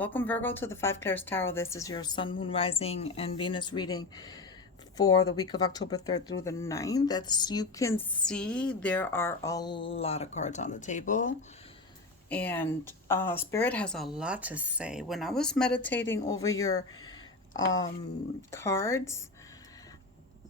Welcome, Virgo, to the Five Clairs Tarot. This is your Sun, Moon, Rising, and Venus reading for the week of October 3rd through the 9th. As you can see, there are a lot of cards on the table, and Spirit has a lot to say. When I was meditating over your cards,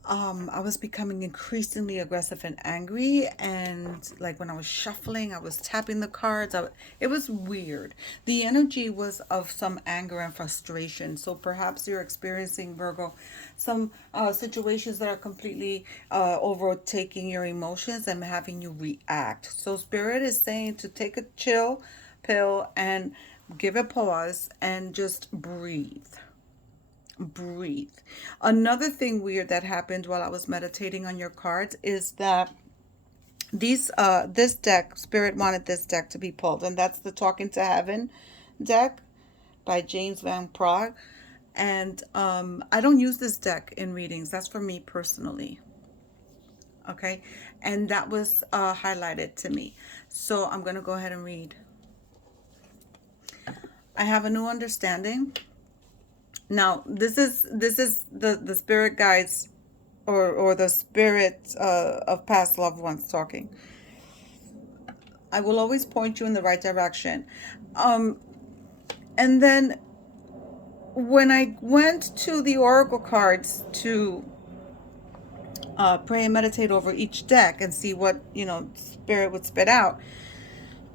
I was becoming increasingly aggressive and angry. And like when I was shuffling, I was tapping the cards. It was weird. The energy was of some anger and frustration. So perhaps you're experiencing, Virgo, some situations that are completely overtaking your emotions and having you react. So Spirit is saying to take a chill pill and give a pause and just breathe. Another thing weird that happened while I was meditating on your cards is that this deck, Spirit wanted this deck to be pulled, and that's the Talking to Heaven deck by James Van Praagh. And I don't use this deck in readings. That's for me personally. Okay, and that was highlighted to me. So I'm gonna go ahead and read. I have a new understanding. Now, this is the spirit guides or the spirit of past loved ones talking. I will always point you in the right direction. And then when I went to the oracle cards to pray and meditate over each deck and see what spirit would spit out,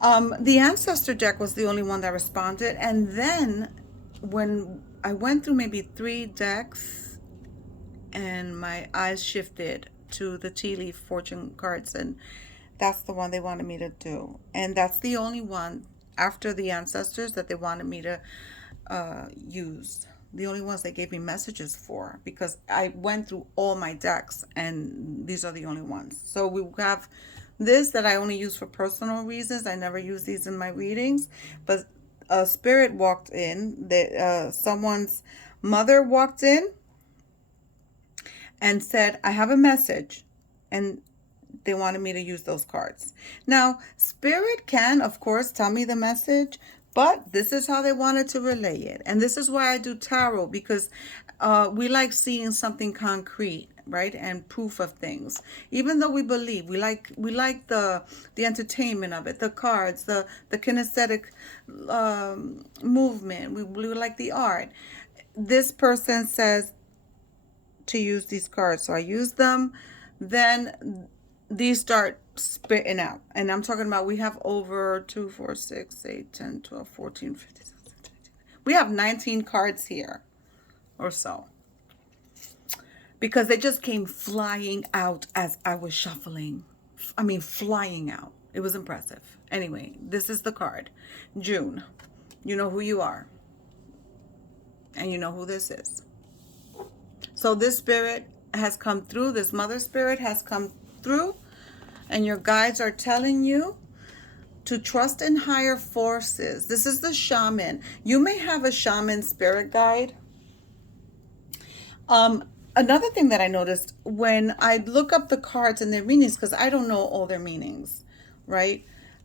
the ancestor deck was the only one that responded. And then when I went through maybe 3 decks, and my eyes shifted to the tea leaf fortune cards, and that's the one they wanted me to do. And that's the only one after the ancestors that they wanted me to use. The only ones they gave me messages for, because I went through all my decks and these are the only ones. So we have this that I only use for personal reasons. I never use these in my readings, but a spirit walked in, that someone's mother walked in and said, I have a message, and they wanted me to use those cards. Now, Spirit can, of course, tell me the message, but this is how they wanted to relay it. And this is why I do tarot, because we like seeing something concrete, right? And proof of things. Even though we believe, we like the entertainment of it, the cards, the kinesthetic movement. We like the art. This person says to use these cards, so I use them. Then these start spitting out, and I'm talking about, we have over 2 4 6 8 10 12 14 15 16 17. We have 19 cards here or so, because they just came flying out as I was shuffling. I mean, flying out. It was impressive. Anyway, this is the card. June, you know who you are, and you know who this is. So this spirit has come through, this mother spirit has come through, and your guides are telling you to trust in higher forces. This is the shaman. You may have a shaman spirit guide. Another thing that I noticed when I look up the cards and their meanings, because I don't know all their meanings, right?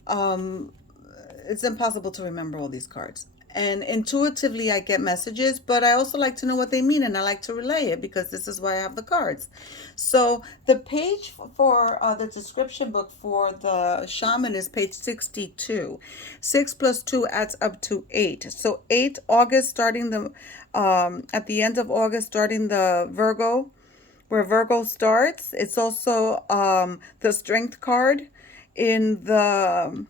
It's impossible to remember all these cards. And intuitively, I get messages, but I also like to know what they mean, and I like to relay it, because this is why I have the cards. So the page for the description book for the shaman is page 62. 6 plus 2 adds up to 8. So 8, August, starting the at the end of August, starting the Virgo, where Virgo starts. It's also the strength card in the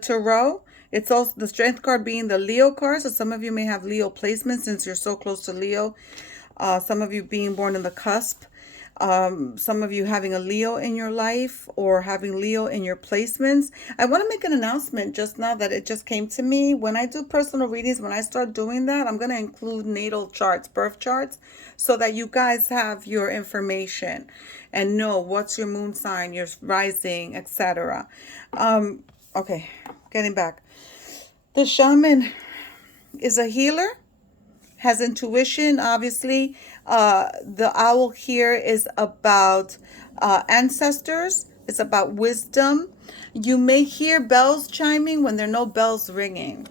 tarot. It's also the strength card being the Leo card. So some of you may have Leo placement since you're so close to Leo. Some of you being born in the cusp. Some of you having a Leo in your life or having Leo in your placements. I want to make an announcement just now that it just came to me. When I do personal readings, when I start doing that, I'm going to include natal charts, birth charts, so that you guys have your information and know what's your moon sign, your rising, etc. Okay, getting back. The shaman is a healer, has intuition, obviously. The owl here is about ancestors. It's about wisdom. You may hear bells chiming when there are no bells ringing.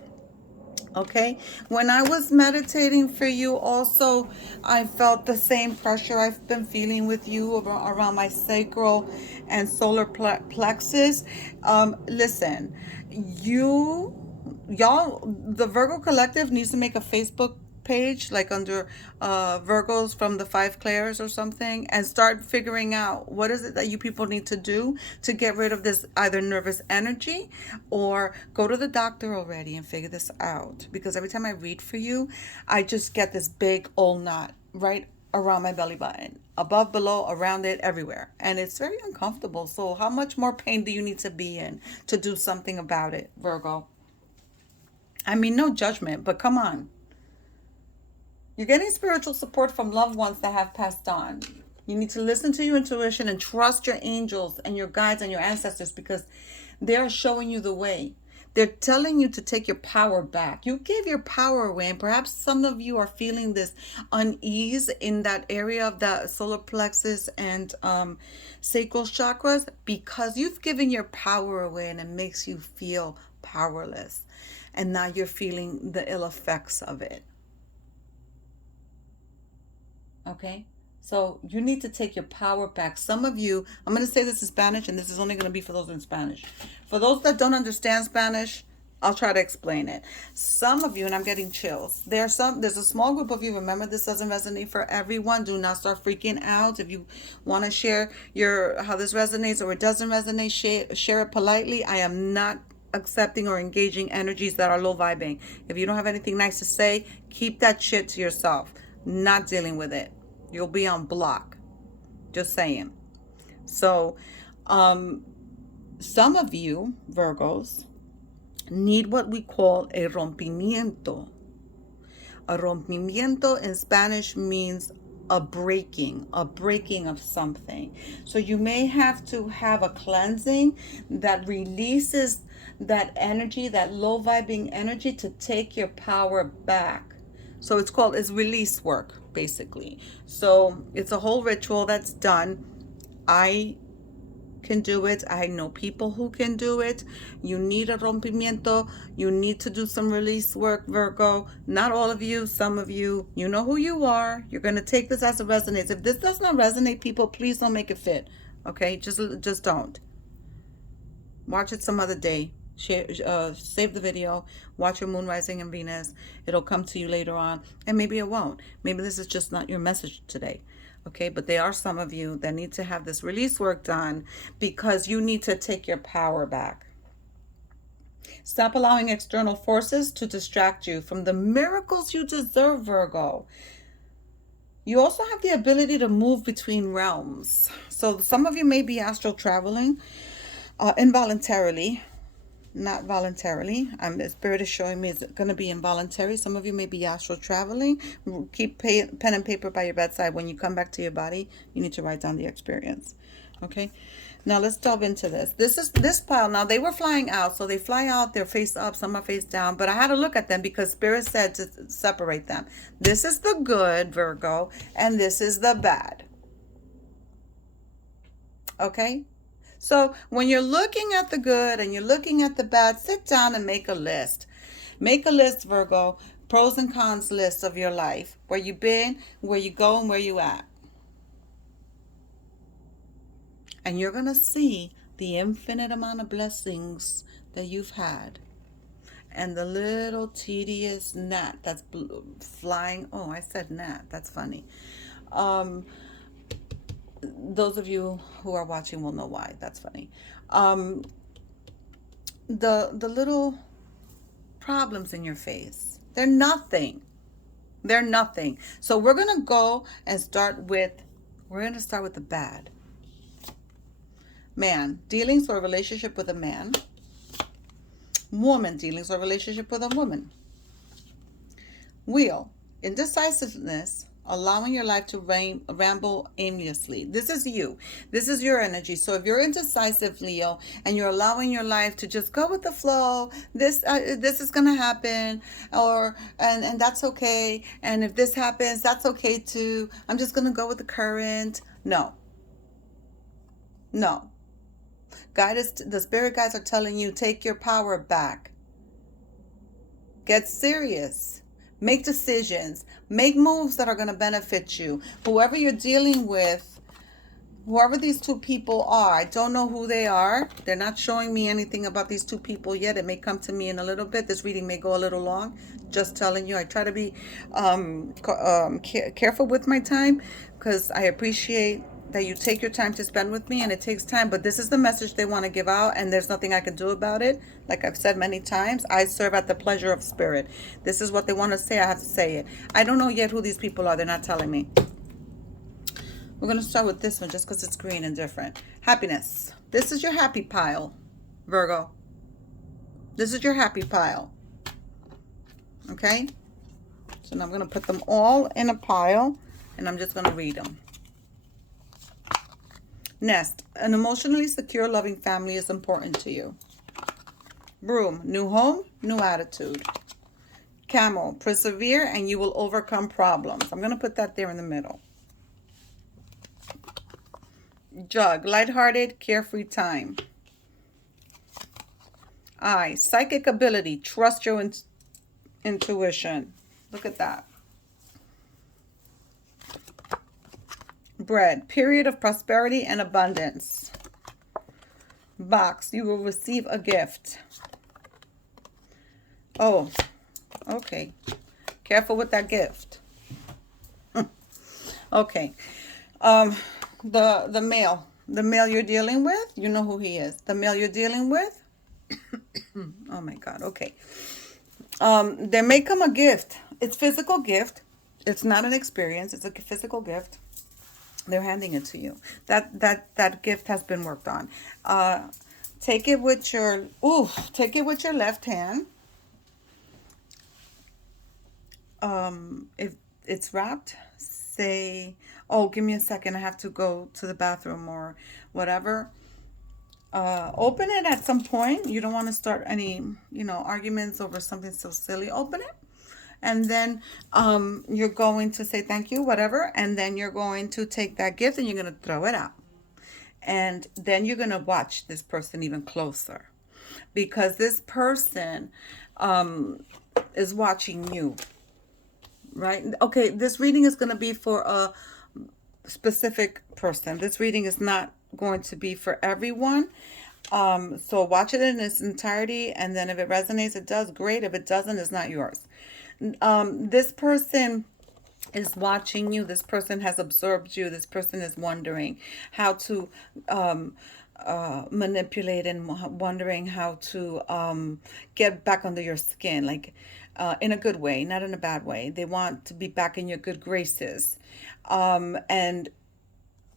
Okay, when I was meditating for you, also, I felt the same pressure I've been feeling with you around my sacral and solar plexus. Listen, you, y'all, the Virgo Collective needs to make a Facebook page like under Virgos from the Five Clairs or something, and start figuring out what is it that you people need to do to get rid of this either nervous energy, or go to the doctor already and figure this out, because every time I read for you, I just get this big old knot right around my belly button, above, below, around it, everywhere, and it's very uncomfortable. So how much more pain do you need to be in to do something about it, Virgo? I mean, no judgment, but come on. You're getting spiritual support from loved ones that have passed on. You need to listen to your intuition and trust your angels and your guides and your ancestors, because they're showing you the way. They're telling you to take your power back. You gave your power away, and perhaps some of you are feeling this unease in that area of the solar plexus and sacral chakras, because you've given your power away and it makes you feel powerless. And now you're feeling the ill effects of it. Okay? So you need to take your power back. Some of you, I'm going to say this in Spanish, and this is only going to be for those in Spanish. For those that don't understand Spanish, I'll try to explain it. Some of you, and I'm getting chills. There's a small group of you. Remember, this doesn't resonate for everyone. Do not start freaking out. If you want to share your how this resonates or it doesn't resonate, share it politely. I am not accepting or engaging energies that are low vibing. If you don't have anything nice to say, keep that shit to yourself. Not dealing with it. You'll be on block. Just saying. So, some of you, Virgos, need what we call a rompimiento. A rompimiento in Spanish means a breaking of something. So you may have to have a cleansing that releases that energy, that low vibing energy, to take your power back. So it's release work, basically. So it's a whole ritual that's done. I can do it. I know people who can do it. You need a rompimiento. You need to do some release work, Virgo. Not all of you, some of you. You know who you are. You're going to take this as it resonates. If this does not resonate, people, please don't make it fit. Okay? Just don't. Watch it some other day. Save the video. Watch your moon rising in Venus. It'll come to you later on. And maybe it won't. Maybe this is just not your message today. Okay, but there are some of you that need to have this release work done, because you need to take your power back. Stop allowing external forces to distract you from the miracles you deserve, Virgo. You also have the ability to move between realms. So some of you may be astral traveling involuntarily, not voluntarily. The spirit is showing me it's going to be involuntary. Some of you may be astral traveling. Keep pen and paper by your bedside. When you come back to your body, you need to write down the experience. Okay. Now let's delve into this. This pile. Now they were flying out, so they fly out. They're face up. Some are face down. But I had to look at them because spirit said to separate them. This is the good, Virgo, and this is the bad. Okay. So when you're looking at the good and you're looking at the bad, sit down and make a list. Make a list, Virgo, pros and cons list of your life, where you've been, where you go, and where you at. And you're going to see the infinite amount of blessings that you've had. And the little tedious gnat that's flying. Oh, I said gnat. That's funny. Those of you who are watching will know why. That's funny. The little problems in your face, they're nothing. They're nothing. So we're going to go and start with the bad. Man, dealings or relationship with a man. Woman, dealings or relationship with a woman. Wheel, indecisiveness, allowing your life to ramble aimlessly. This is you. This is your energy. So if you're indecisive, Leo, and you're allowing your life to just go with the flow, this is gonna happen, and that's okay. And if this happens, that's okay too. I'm just gonna go with the current. No. The spirit guides are telling you, take your power back. Get serious. Make decisions. Make moves that are going to benefit you. Whoever you're dealing with, whoever these two people are, I don't know who they are. They're not showing me anything about these two people yet. It may come to me in a little bit. This reading may go a little long. Just telling you, I try to be careful with my time because I appreciate that you take your time to spend with me, and it takes time, but this is the message they want to give out, and there's nothing I can do about it. Like I've said many times, I serve at the pleasure of spirit. This is what they want to say. I have to say it. I don't know yet who these people are. They're not telling me. We're going to start with this one just because it's green and different. Happiness. This is your happy pile, Virgo. This is your happy pile. Okay? So now I'm going to put them all in a pile, and I'm just going to read them. Nest. An emotionally secure, loving family is important to you. Broom. New home, new attitude. Camel. Persevere and you will overcome problems. I'm going to put that there in the middle. Jug. Lighthearted, carefree time. Eye. Psychic ability. Trust your intuition. Look at that. Bread. Period of prosperity and abundance. Box. You will receive a gift. Oh, okay. Careful with that gift. Okay. The male. The male you're dealing with, you know who he is. The male you're dealing with. Oh my God. Okay. There may come a gift. It's physical gift. It's not an experience. It's a physical gift. They're handing it to you. That gift has been worked on. Take it with your left hand. If it's wrapped, say, oh, give me a second, I have to go to the bathroom or whatever. Open it at some point. You don't want to start any, arguments over something so silly. Open it. And then you're going to say thank you, whatever. And then you're going to take that gift and you're going to throw it out. And then you're going to watch this person even closer. Because this person is watching you. Right? Okay, this reading is going to be for a specific person. This reading is not going to be for everyone. So watch it in its entirety. And then if it resonates, it does. Great. If it doesn't, it's not yours. This person is watching you. This person has observed you. This person is wondering how to manipulate and wondering how to get back under your skin, like in a good way, not in a bad way. They want to be back in your good graces. And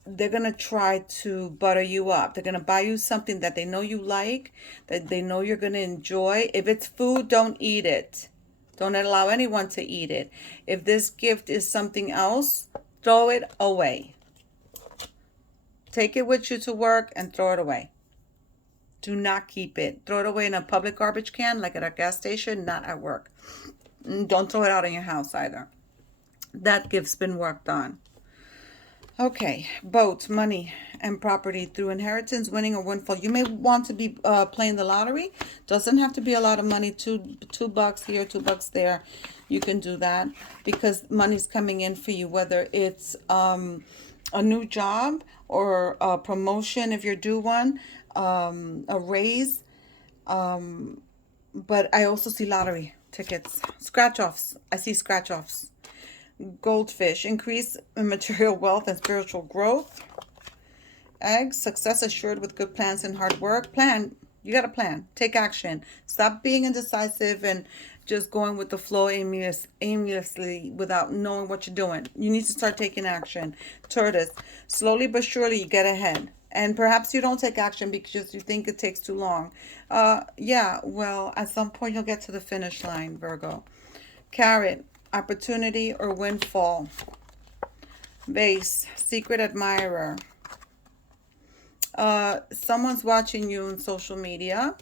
they're going to try to butter you up. They're going to buy you something that they know you like, that they know you're going to enjoy. If it's food, don't eat it. Don't allow anyone to eat it. If this gift is something else, throw it away. Take it with you to work and throw it away. Do not keep it. Throw it away in a public garbage can, like at a gas station, not at work. Don't throw it out in your house either. That gift's been worked on. Okay, boats, money, and property through inheritance, winning or windfall. You may want to be playing the lottery. Doesn't have to be a lot of money. $2 here, $2 there. You can do that because money's coming in for you, whether it's a new job or a promotion if you're due one, a raise. But I also see lottery tickets, scratch offs. I see scratch offs. Goldfish, increase in material wealth and spiritual growth. Eggs, success assured with good plans and hard work. Plan. You got to plan. Take action. Stop being indecisive and just going with the flow aimlessly without knowing what you're doing. You need to start taking action. Tortoise, slowly but surely you get ahead. And perhaps you don't take action because you think it takes too long. Yeah, well, at some point you'll get to the finish line, Virgo. Carrot, opportunity or windfall. Vase, secret admirer. Someone's watching you on social media.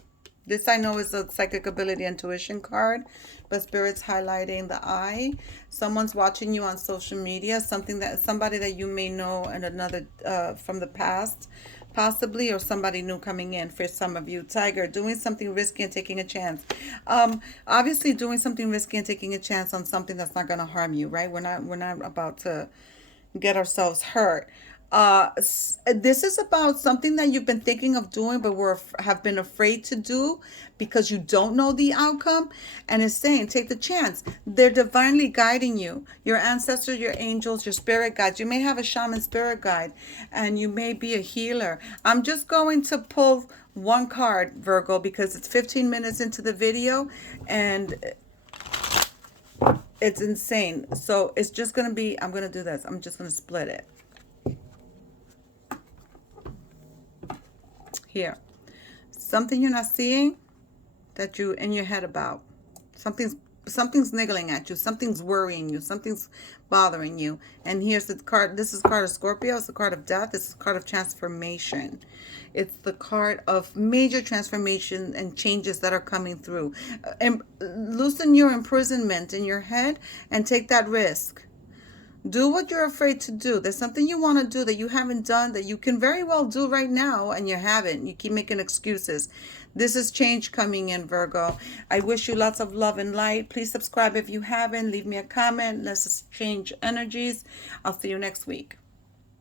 This I know is a psychic ability intuition card, but Spirit's highlighting the eye. Someone's watching you on social media, somebody that you may know and another from the past, possibly, or somebody new coming in for some of you. Tiger, doing something risky and taking a chance. Obviously doing something risky and taking a chance on something that's not going to harm you, right? We're not about to get ourselves hurt. This is about something that you've been thinking of doing, but have been afraid to do because you don't know the outcome. And it's saying, take the chance. They're divinely guiding you. Your ancestors, your angels, your spirit guides. You may have a shaman spirit guide, and you may be a healer. I'm just going to pull one card, Virgo, because it's 15 minutes into the video, and it's insane. So it's just going to be, I'm going to do this. I'm just going to split it. Here. Something you're not seeing that you in your head about. Something's niggling at you. Something's worrying you. Something's bothering you. And here's the card. This is the card of Scorpio. It's the card of death. It's the card of transformation. It's the card of major transformation and changes that are coming through. And loosen your imprisonment in your head and take that risk. Do what you're afraid to do. There's something you want to do that you haven't done that you can very well do right now, and you haven't. You keep making excuses. This is change coming in, Virgo. I wish you lots of love and light. Please subscribe if you haven't. Leave me a comment. Let's exchange energies. I'll see you next week.